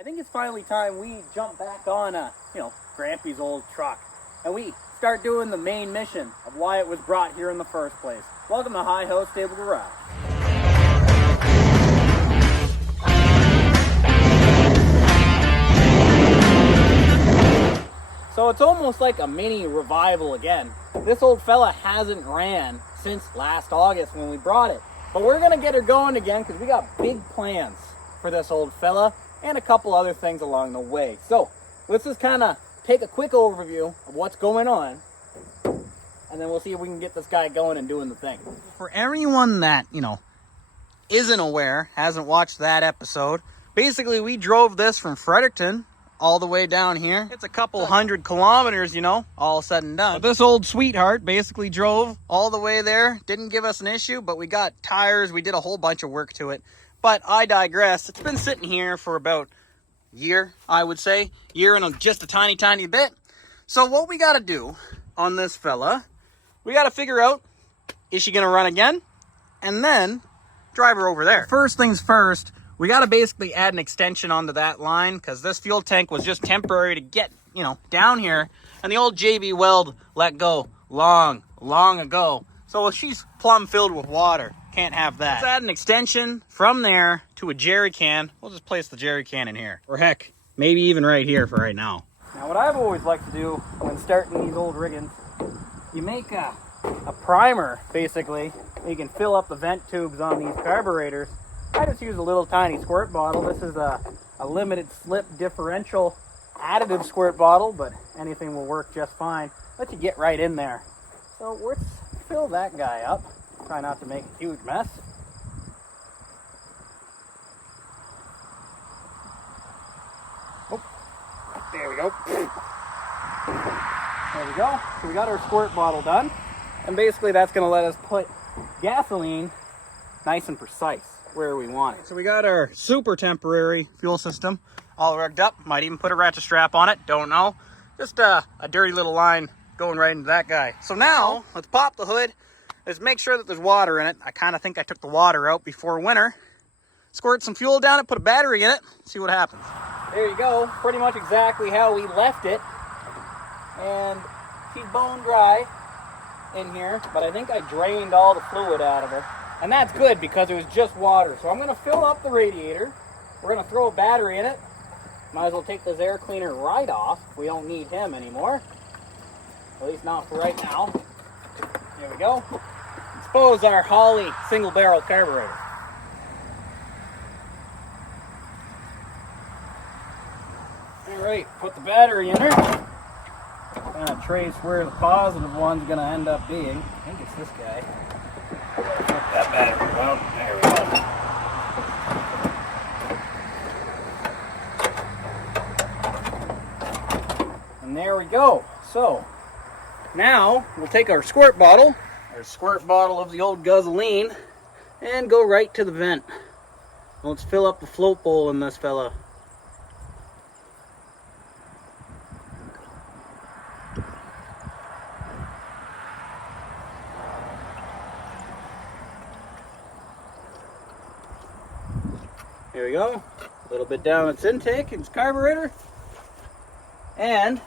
I think it's finally time we jump back on, Grampies Old Truck, and we start doing the main mission of why it was brought here in the first place. Welcome to High Ho Stable Garage. So it's almost like a mini revival again. This old fella hasn't ran since last August when we brought it. But we're gonna get her going again because we got big plans for this old fella and a couple other things along the way. So let's just kind of take a quick overview of what's going on, and then we'll see if we can get this guy going and doing the thing. For everyone that, isn't aware, hasn't watched that episode, basically we drove this from Fredericton all the way down here. It's a couple 100 kilometers, all said and done. But this old sweetheart basically drove all the way there. Didn't give us an issue, but we got tires. We did a whole bunch of work to it. But I digress. It's been sitting here for about a year, I would say. Year and just a tiny, tiny bit. So what we got to do on this fella, we got to figure out, is she going to run again? And then drive her over there. First things first, we got to basically add an extension onto that line because this fuel tank was just temporary to get, down here. And the old JB Weld let go long ago. So she's plumb filled with water. Can't have that. Let's add an extension from there to a jerry can. We'll just place the jerry can in here. Or heck, maybe even right here for right now. Now what I've always liked to do when starting these old riggins, you make a primer, basically. You can fill up the vent tubes on these carburetors. I just use a little tiny squirt bottle. This is a limited slip differential additive squirt bottle, but anything will work just fine. Let you get right in there. So let's fill that guy up. Try not to make a huge mess. Oh, there we go. There we go. So we got our squirt bottle done. And basically that's going to let us put gasoline nice and precise where we want it. So we got our super temporary fuel system all rigged up. Might even put a ratchet strap on it. Don't know. Just a dirty little line going right into that guy. So now let's pop the hood. Let's make sure that there's water in it. I kind of think I took the water out before winter. Squirt some fuel down it, put a battery in it, see what happens. There you go, pretty much exactly how we left it. And she's bone dry in here, but I think I drained all the fluid out of her. And that's good because it was just water. So I'm gonna fill up the radiator. We're gonna throw a battery in it. Might as well take this air cleaner right off. We don't need him anymore. At least not for right now. There we go. Expose our Holly single barrel carburetor. Alright, put the battery in her. Kind of trace where the positive one's going to end up being. I think it's this guy. Flip that battery out. There we go. And there we go. So, now we'll take our squirt bottle of the old gasoline, and go right to the vent. Let's fill up the float bowl in this fella. There we go. A little bit down its intake and its carburetor. And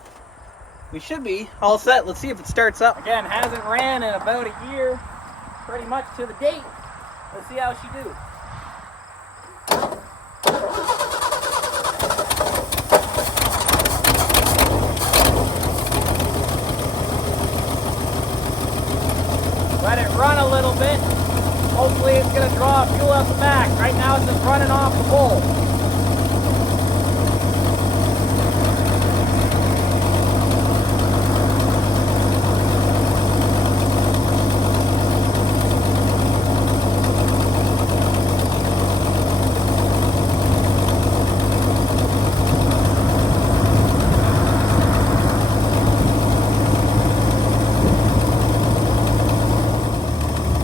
we should be all set. Let's see if it starts up. Again, hasn't ran in about a year, pretty much to the date. Let's see how she do. Let it run a little bit. Hopefully it's going to draw fuel out the back. Right now it's just running off the bowl.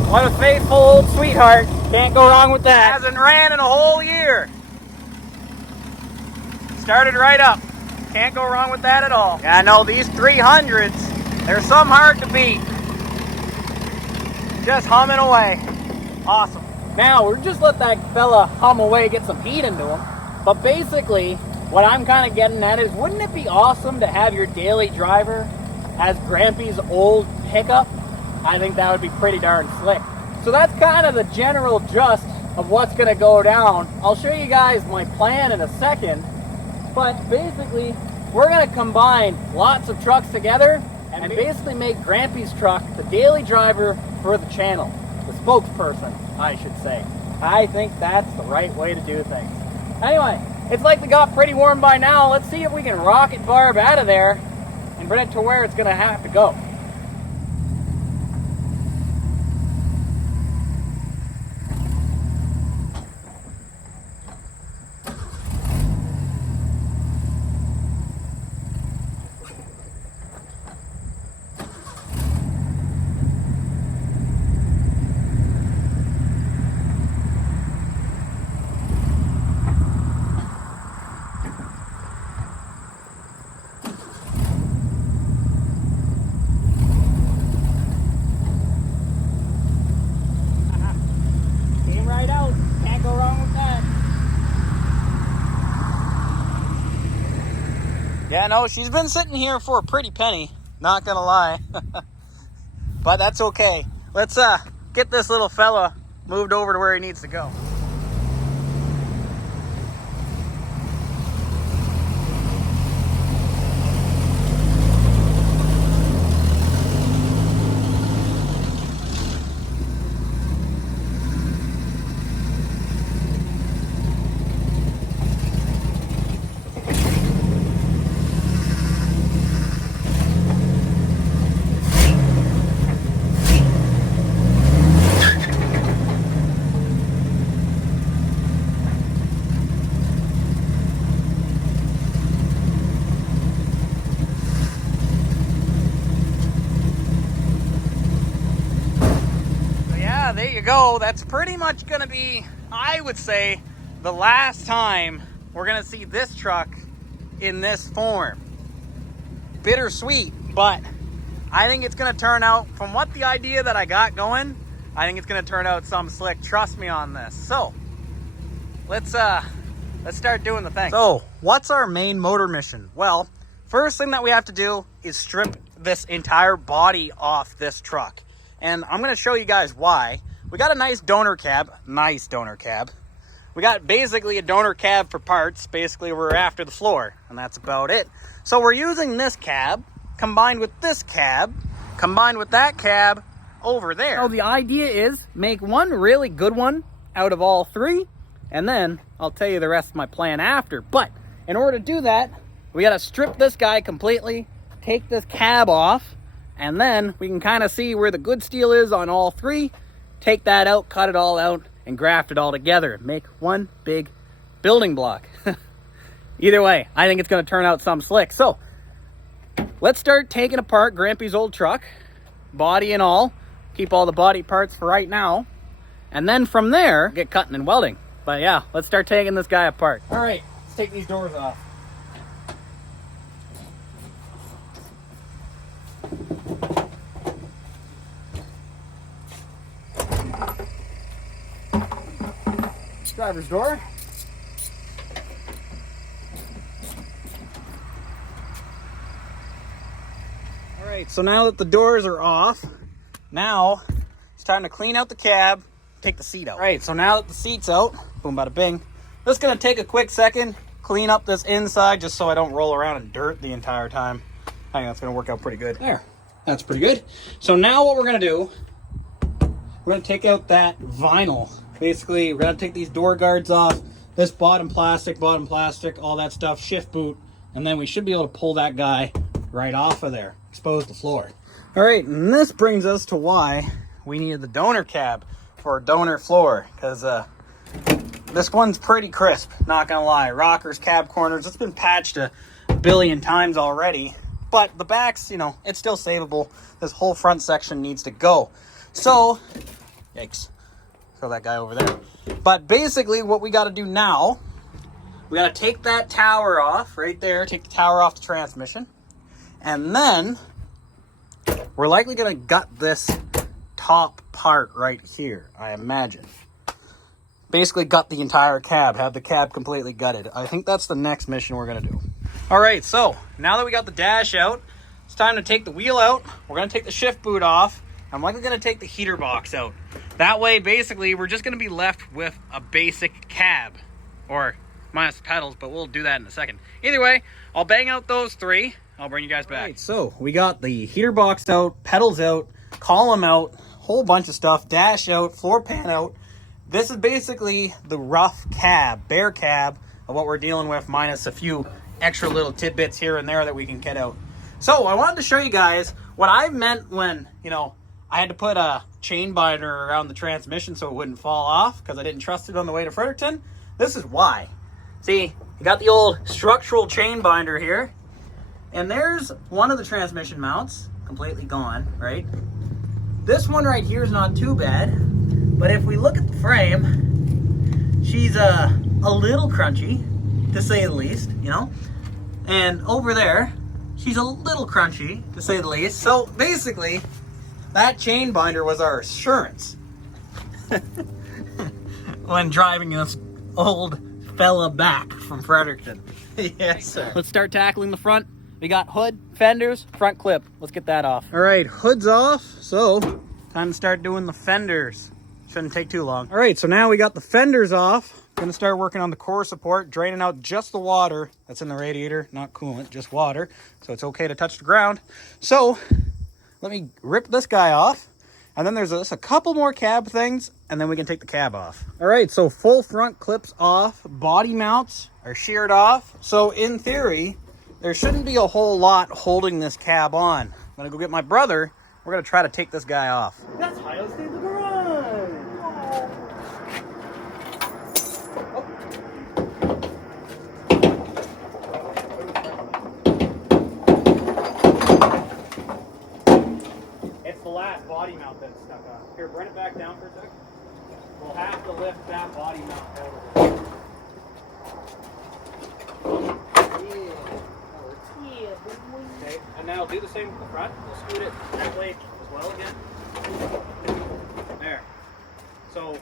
What a faithful old sweetheart. Can't go wrong with that. Hasn't ran in a whole year. Started right up. Can't go wrong with that at all. Yeah, I know these 300s, they're some hard to beat. Just humming away. Awesome. Now, we're just let that fella hum away, get some heat into him. But basically, what I'm kind of getting at is, wouldn't it be awesome to have your daily driver as Grampies' old pickup? I think that would be pretty darn slick. So that's kind of the general gist of what's going to go down. I'll show you guys my plan in a second, but basically we're going to combine lots of trucks together and basically make Grampies' truck the daily driver for the channel, the spokesperson, I should say. I think that's the right way to do things. Anyway, it's like we got pretty warm by now. Let's see if we can rocket Barb out of there and bring it to where it's going to have to go. Right out. Can't go wrong with that. Yeah, no, she's been sitting here for a pretty penny, not gonna lie. But that's okay. Let's get this little fella moved over to where he needs to go. There you go. That's pretty much gonna be, I would say, the last time we're gonna see this truck in this form. Bittersweet, but I think it's gonna turn out, from what the idea that I got going, I think it's gonna turn out some slick. Trust me on this. So let's start doing the thing. So what's our main motor mission? Well, first thing that we have to do is strip this entire body off this truck. And I'm going to show you guys why. We got a nice donor cab. We got basically a donor cab for parts. Basically, we're after the floor, and that's about it. So we're using this cab, combined with this cab, combined with that cab over there. So the idea is make one really good one out of all three, and then I'll tell you the rest of my plan after. But in order to do that, we got to strip this guy completely, take this cab off, and then we can kind of see where the good steel is on all three, take that out, cut it all out, and graft it all together. Make one big building block. Either way, I think it's going to turn out some slick. So let's start taking apart Grampies' old truck, body and all. Keep all the body parts for right now. And then from there, get cutting and welding. But yeah, let's start taking this guy apart. All right, let's take these doors off. Driver's door. All right, so now that the doors are off, now it's time to clean out the cab, take the seat out. All right, so now that the seat's out, boom, bada bing, just gonna take a quick second, clean up this inside just so I don't roll around in dirt the entire time. I think that's gonna work out pretty good. There, that's pretty good. So now what we're gonna do, we're gonna take out that vinyl. Basically, we're gonna take these door guards off, this bottom plastic, all that stuff, shift boot, and then we should be able to pull that guy right off of there, expose the floor. All right, and this brings us to why we needed the donor cab for a donor floor, because this one's pretty crisp, not gonna lie. Rockers, cab corners, it's been patched a billion times already, but the backs, you know, it's still savable. This whole front section needs to go. So, yikes. Throw that guy over there. But basically what we got to do now, we got to take that tower off right there, take the tower off the transmission, and then we're likely going to gut this top part right here, I imagine. basically gut the entire cab, have the cab completely gutted. I think that's the next mission we're gonna do. All right, so now that we got the dash out, it's time to take the wheel out. We're gonna take the shift boot off. I'm likely gonna take the heater box out. That way, basically, we're just gonna be left with a basic cab, or minus the pedals, but we'll do that in a second. Either way, I'll bang out those three. I'll bring you guys back. Right, so we got the heater box out, pedals out, column out, whole bunch of stuff, dash out, floor pan out. This is basically the rough cab, bare cab of what we're dealing with, minus a few extra little tidbits here and there that we can get out. So I wanted to show you guys what I meant when, you know, I had to put a chain binder around the transmission so it wouldn't fall off because I didn't trust it on the way to Fredericton. This is why. See, you got the old structural chain binder here, and there's one of the transmission mounts completely gone, right? This one right here is not too bad. But if we look at the frame, she's a little crunchy, to say the least, you know? And over there, she's a little crunchy, to say the least. So basically, that chain binder was our assurance when driving this old fella back from Fredericton. Yes, sir. Let's start tackling the front. We got hood, fenders, front clip. Let's get that off. All right, hood's off, so time to start doing the fenders. Shouldn't take too long. All right, so now we got the fenders off. Gonna start working on the core support, draining out just the water that's in the radiator, not coolant, just water. So it's okay to touch the ground. So let me rip this guy off. And then there's just a couple more cab things, and then we can take the cab off. All right, so full front clips off, body mounts are sheared off. So in theory, there shouldn't be a whole lot holding this cab on. I'm gonna go get my brother. We're gonna try to take this guy off. That's high, let's leave the garage. It's the last body mount that's stuck on. Here, bring it back down for a sec. We'll have to lift that body mount out. Okay, and now do the same with the front. We'll scoot it that way as well again. There. So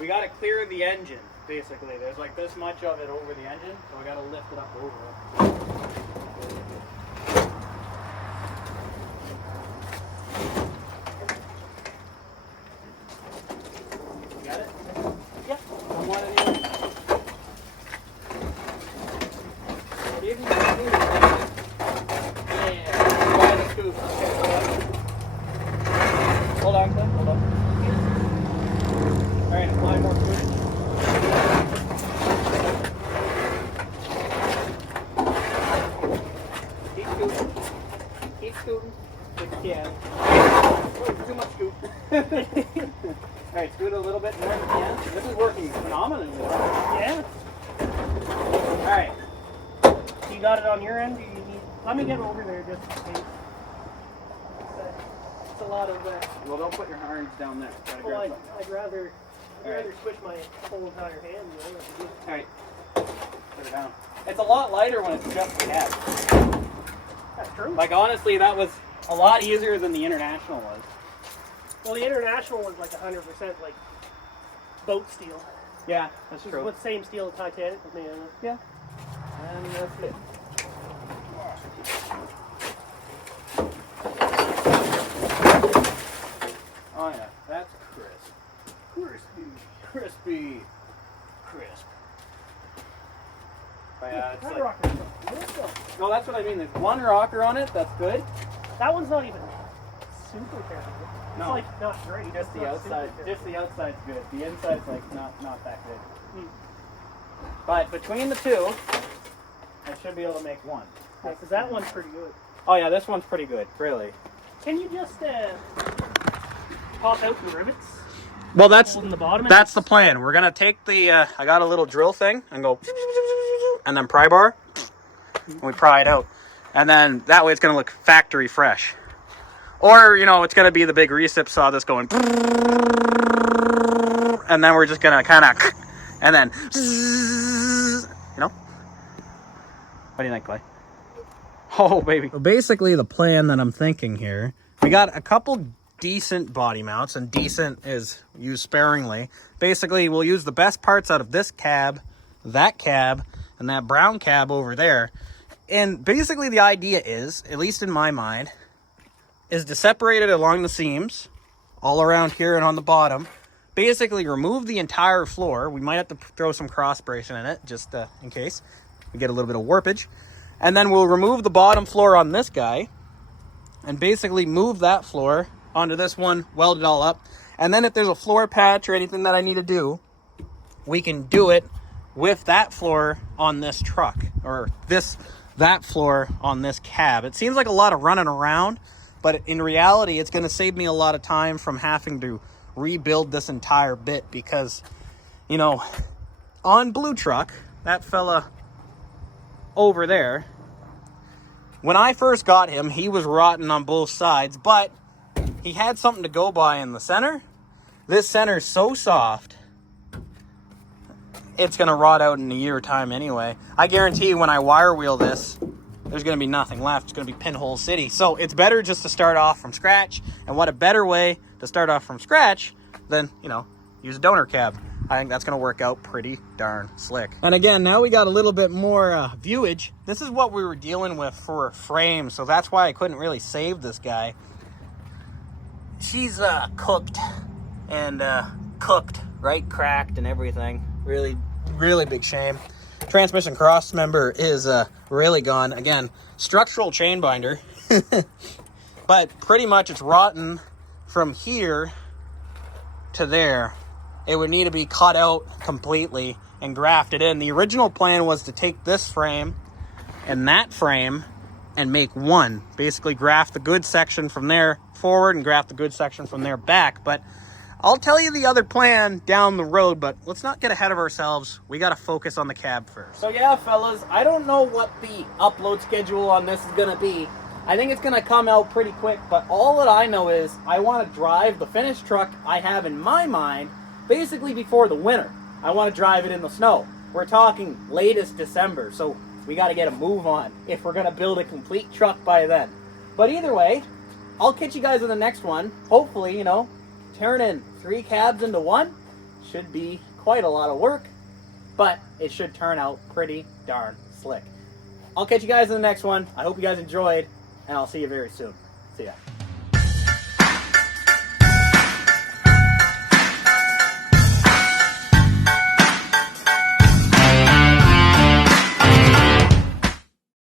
we got to clear the engine, basically. There's like this much of it over the engine, so we got to lift it up over it. Got it? Yep. Don't want any. Give me the scoop. Yeah. Try the scoop. Okay, hold on, Cliff. Hold on. All right, apply more fluid. Keep scooting. Keep scooting. If you can. Oh, too much scoop. All right, scoot a little bit more if you can. This is working phenomenally well. Yeah. All right. You got it on your end? Do you need... Let me get over there just in case. It's a lot of... Well, don't put your arms down there. Well, I'd rather switch my whole entire hand. You know, all right. Put it down. It's a lot lighter when it's just the cab. That's true. Like, honestly, that was a lot easier than the International was. Well, the International was like 100% like boat steel. Yeah, that's true. What same steel as Titanic was made of. Yeah. And that's it. Oh yeah, that's crisp. Crispy. Crisp. But yeah, it's like... rocker. No, that's what I mean. There's one rocker on it, that's good. That one's not even super terrible. It's No. like not great. Just the outside. Just the outside's good. The inside's like not that good. But between the two, I should be able to make one. Because that one's pretty good. Oh yeah, this one's pretty good, really. Can you just pop out the rivets? Well, that's Holding the bottom that's the plan. We're gonna take the I got a little drill thing and go, and then pry bar, and we pry it out, and then that way it's gonna look factory fresh. Or you know, it's gonna be the big recip saw that's going, and then we're just gonna kind of, and then, you know. What do you think, Clay? Oh, baby. So basically the plan that I'm thinking here, we got a couple decent body mounts, and decent is used sparingly. Basically, we'll use the best parts out of this cab, and that brown cab over there. And basically the idea is, at least in my mind, is to separate it along the seams, all around here and on the bottom. Basically remove the entire floor. We might have to throw some cross bracing in it, just in case we get a little bit of warpage. And then we'll remove the bottom floor on this guy, and basically move that floor onto this one, weld it all up. And then if there's a floor patch or anything that I need to do, we can do it with that floor on this truck, or that floor on this cab. It seems like a lot of running around, but in reality, it's going to save me a lot of time from having to rebuild this entire bit, because, you know, on Blue Truck, that fella over there, when I first got him, he was rotten on both sides, but he had something to go by in the center. This center's so soft, it's going to rot out in a year time anyway. I guarantee you when I wire wheel this, there's going to be nothing left. It's going to be pinhole city. So it's better just to start off from scratch. And what a better way to start off from scratch than, you know, use a donor cab. I think that's going to work out pretty darn slick. And again, now we got a little bit more viewage. This is what we were dealing with for a frame, so that's why I couldn't really save this guy. She's cooked and cooked, right? Cracked and everything. Really, really big shame. Transmission cross member is really gone. Again, structural chain binder, but pretty much it's rotten from here to there. It would need to be cut out completely and grafted in. The original plan was to take this frame and that frame and make one. Basically graft the good section from there forward and graft the good section from there back. But I'll tell you the other plan down the road, but let's not get ahead of ourselves. We got to focus on the cab first. So yeah, fellas, I don't know what the upload schedule on this is going to be. I think it's going to come out pretty quick, but all that I know is I want to drive the finished truck I have in my mind basically before the winter. I want to drive it in the snow. We're talking latest December, so we got to get a move on if we're going to build a complete truck by then. But either way, I'll catch you guys in the next one. Hopefully, you know, turning 3 cabs into one should be quite a lot of work, but it should turn out pretty darn slick. I'll catch you guys in the next one. I hope you guys enjoyed, and I'll see you very soon. See ya.